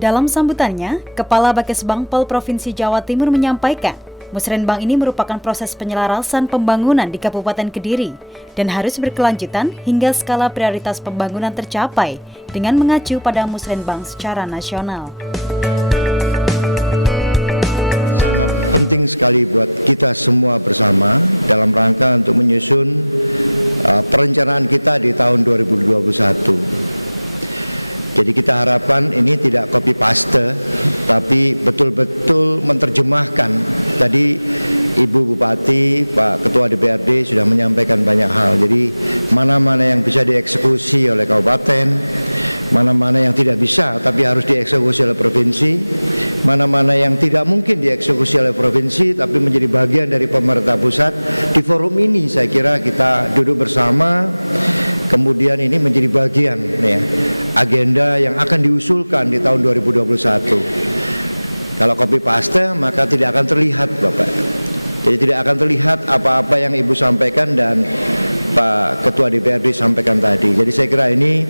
Dalam sambutannya, Kepala Bakesbangpol Provinsi Jawa Timur menyampaikan, Musrenbang ini merupakan proses penyelarasan pembangunan di Kabupaten Kediri dan harus berkelanjutan hingga skala prioritas pembangunan tercapai dengan mengacu pada Musrenbang secara nasional. Sangat penting sekali buat kita semua bersama dalam rangka untuk menyusun perencanaan kita di tahun 2021. Jadi kita harapkan ini tidak copy paste, tapi betul-betul menerjemahkan. Tadi Ibu Bupati, Pak Ketua DPRD sudah menyampaikan banyak hal. Jadi mana-mana yang bisa dieksekusi oleh kabupaten, mana-mana yang tidak bisa tapi harus dieksekusi oleh provinsi, mana-mana yang tidak mungkin dieksekusi oleh provinsi tapi menjadi bagian dari pemerintah pusat. Di forum ini saya kira kita duduk bersama, kemudian ini menjadi bagian ya, agenda yang akan diusulkan di tahun 2021. Kalau copy paste maka tidak akan terlihat, Bapak. Jadi tidak akan terlihat apa-apa yang Ibu sampaikan dan Pak Ketua DPRD sampaikan tadi. Jadi saya kira ini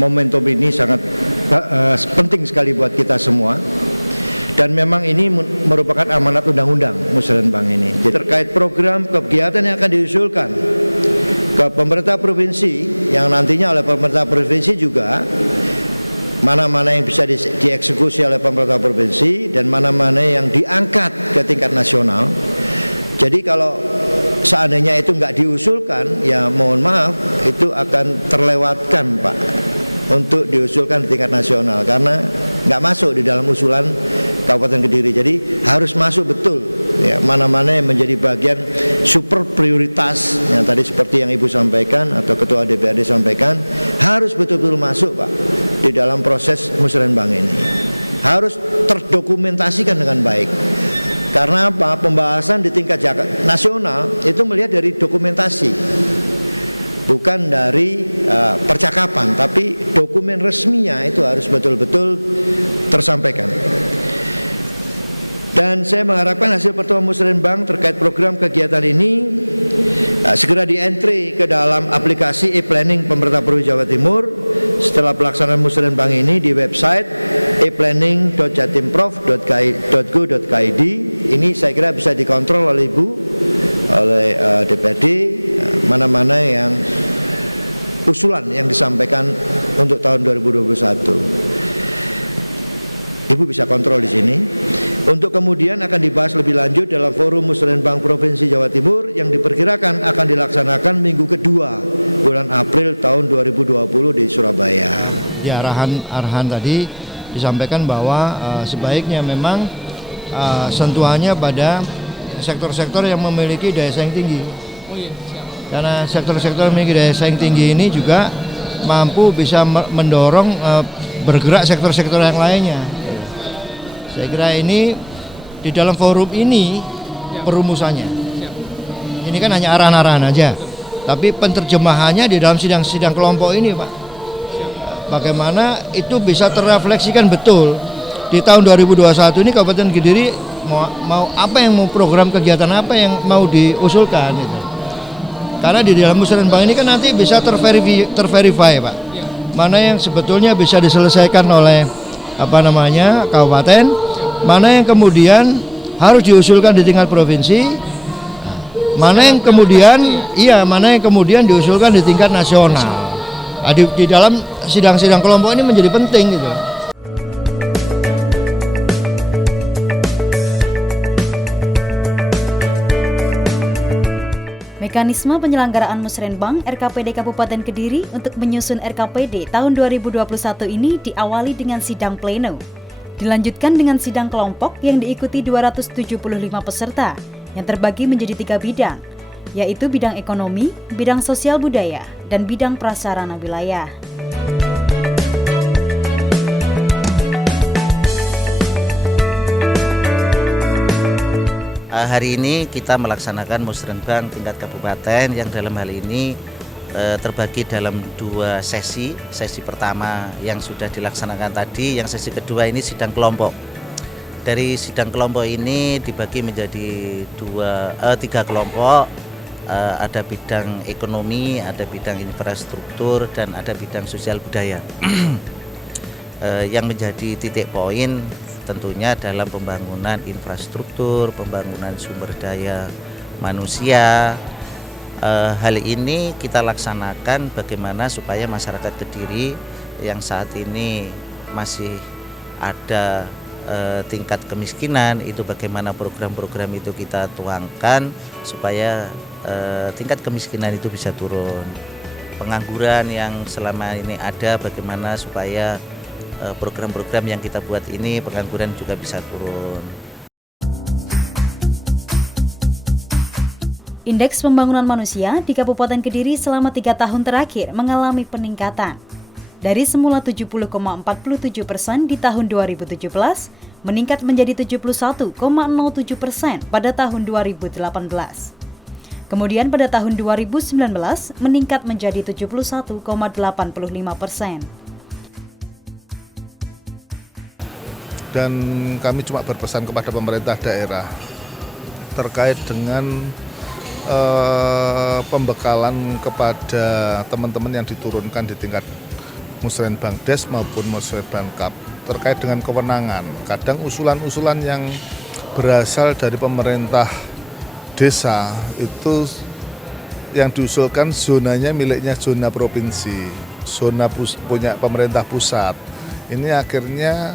momentum ini sangat penting sekali buat kita semua. Dan memang ini merupakan amanat undang-undang Musrenbang ini. Jadi terkait program kegiatan yang akan diusulkan ke pemerintah provinsi, yang nantinya oleh pemerintah provinsi juga mana-mana yang bisa dieksekusi oleh pemerintah provinsi dan mana-mana yang diangkat ke tingkat nasional. Jadi kalau seandainya itu nggak diusulkan, ya mohon maaf itu akan terlewatkan, Pak, untuk diusulkan di tingkat nasional karena nggak masuk di dalam usulan Kabupaten Kediri. Jadi harus masuk betul ya, mana-mana yang menjadi bagian super prioritas yang tadi seperti yang Ibu sampaikan atau Ketua DPRD sampaikan, harus betul-betul masuk, Pak, di dalam proses Musrenbang ini. Harus terdokumentasikan dengan baik. Karena apa? Pembahasan di tingkat nasional itu melihat dari dokumentasi, bukan dari percakapan, tapi dokumen resminya itu harus betul-betul tersampaikan. Dan saya mengharapkan hasil pertemuan Musrenbang terkait program kegiatan ini segera di-entry ke dalam aplikasi e-planning pemerintah Provinsi Jawa Timur setelah pelaksanaan Musrenbang ini di website e-planning.jatimprov.go.id. Ini saya kira bisa dikontrol oleh Ibu, oleh DPRD, mana-mana yang usulan yang disampaikan untuk tahun 2021. Ibu bisa kontrol di sini. Untuk kemudian akan dibahas lebih lanjut dalam forum Musrenbang Provinsi Jawa Timur yang diperkirakan akan dilaksanakan minggu kedua bulan April tahun 2020 di Surabaya. Ya, arahan tadi disampaikan bahwa sebaiknya memang sentuhannya pada sektor-sektor yang memiliki daya saing tinggi. Karena sektor-sektor yang memiliki daya saing tinggi ini juga mampu bisa mendorong bergerak sektor-sektor yang lainnya. Saya kira ini di dalam forum ini perumusannya. Ini kan hanya arahan-arahan aja. Tapi penerjemahannya di dalam sidang-sidang kelompok ini, Pak. Bagaimana itu bisa terrefleksikan betul di tahun 2021 ini Kabupaten Kediri mau apa yang mau program kegiatan apa yang mau diusulkan gitu. Karena di dalam Musrenbang ini kan nanti bisa terverify, Pak. Mana yang sebetulnya bisa diselesaikan oleh kabupaten, mana yang kemudian harus diusulkan di tingkat provinsi, mana yang kemudian diusulkan di tingkat nasional. Di dalam sidang-sidang kelompok ini menjadi penting gitu. Mekanisme penyelenggaraan Musrenbang RKPD Kabupaten Kediri untuk menyusun RKPD tahun 2021 ini diawali dengan sidang pleno. Dilanjutkan dengan sidang kelompok yang diikuti 275 peserta yang terbagi menjadi 3 bidang, yaitu bidang ekonomi, bidang sosial budaya, dan bidang prasarana wilayah. Hari ini kita melaksanakan Musrenbang tingkat kabupaten yang dalam hal ini terbagi dalam 2 sesi. Sesi pertama yang sudah dilaksanakan tadi, yang sesi kedua ini sidang kelompok. Dari sidang kelompok ini dibagi menjadi 3 kelompok. Ada bidang ekonomi, ada bidang infrastruktur, dan ada bidang sosial budaya. yang menjadi titik poin tentunya dalam pembangunan infrastruktur, pembangunan sumber daya manusia. Hal ini kita laksanakan bagaimana supaya masyarakat Kediri yang saat ini masih ada tingkat kemiskinan, itu bagaimana program-program itu kita tuangkan supaya tingkat kemiskinan itu bisa turun. Pengangguran yang selama ini ada, bagaimana supaya program-program yang kita buat ini pengangguran juga bisa turun. Indeks pembangunan manusia di Kabupaten Kediri selama 3 tahun terakhir mengalami peningkatan. Dari semula 70,47% di tahun 2017, meningkat menjadi 71,07% pada tahun 2018. Kemudian pada tahun 2019 meningkat menjadi 71,85%. Dan kami cuma berpesan kepada pemerintah daerah terkait dengan pembekalan kepada teman-teman yang diturunkan di tingkat Musrenbang Des maupun Musrenbang Kap terkait dengan kewenangan. Kadang usulan-usulan yang berasal dari pemerintah desa itu yang diusulkan zonanya miliknya zona provinsi, zona punya pemerintah pusat. Ini akhirnya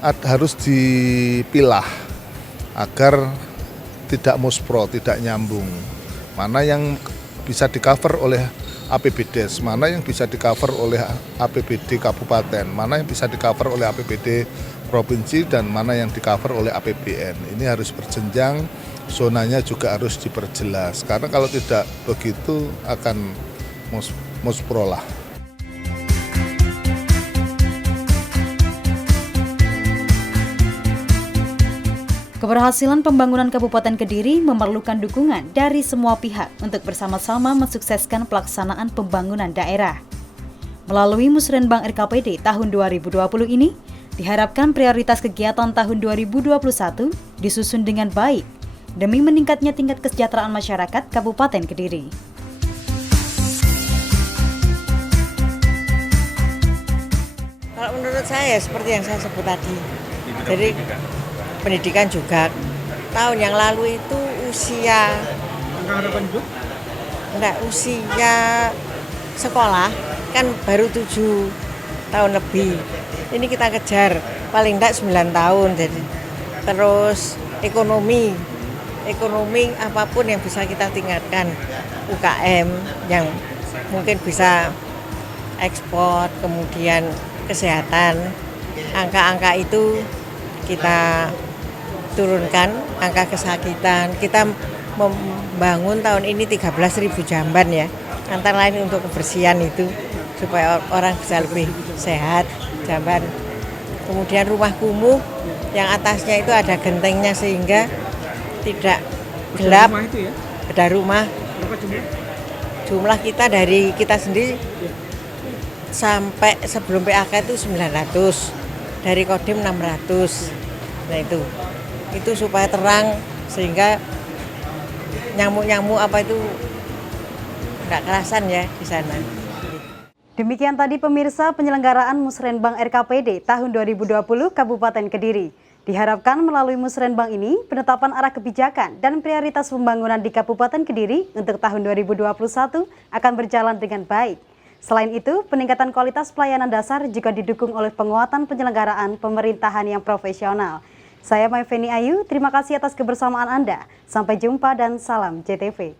harus dipilah agar tidak muspro, tidak nyambung. Mana yang bisa di-cover oleh APBDes, mana yang bisa di-cover oleh APBD kabupaten, mana yang bisa di-cover oleh APBD provinsi, dan mana yang di-cover oleh APBN. Ini harus berjenjang, zonanya juga harus diperjelas. Karena kalau tidak begitu akan muspro lah. Keberhasilan pembangunan Kabupaten Kediri memerlukan dukungan dari semua pihak untuk bersama-sama mensukseskan pelaksanaan pembangunan daerah. Melalui Musrenbang RKPD tahun 2020 ini, diharapkan prioritas kegiatan tahun 2021 disusun dengan baik demi meningkatnya tingkat kesejahteraan masyarakat Kabupaten Kediri. Kalau menurut saya seperti yang saya sebut tadi, jadi pendidikan juga. Tahun yang lalu itu usia sekolah kan baru 7 tahun lebih. Ini kita kejar paling enggak 9 tahun. Jadi terus ekonomi apapun yang bisa kita tingkatkan, UKM yang mungkin bisa ekspor, kemudian kesehatan, angka-angka itu kita turunkan, angka kesakitan. Kita membangun tahun ini 13.000 jamban ya, antara lain untuk kebersihan itu supaya orang bisa lebih sehat, jamban. Kemudian rumah kumuh yang atasnya itu ada gentengnya sehingga tidak gelap. Ada rumah. Jumlah kita dari kita sendiri sampai sebelum PAK itu 900, dari Kodim 600. Nah itu supaya terang sehingga nyamuk-nyamuk apa itu nggak kerasan ya di sana. Demikian tadi pemirsa penyelenggaraan Musrenbang RKPD tahun 2020 Kabupaten Kediri. Diharapkan melalui Musrenbang ini penetapan arah kebijakan dan prioritas pembangunan di Kabupaten Kediri untuk tahun 2021 akan berjalan dengan baik. Selain itu, peningkatan kualitas pelayanan dasar juga didukung oleh penguatan penyelenggaraan pemerintahan yang profesional. Saya Maifeni Ayu, terima kasih atas kebersamaan Anda. Sampai jumpa dan salam JTV.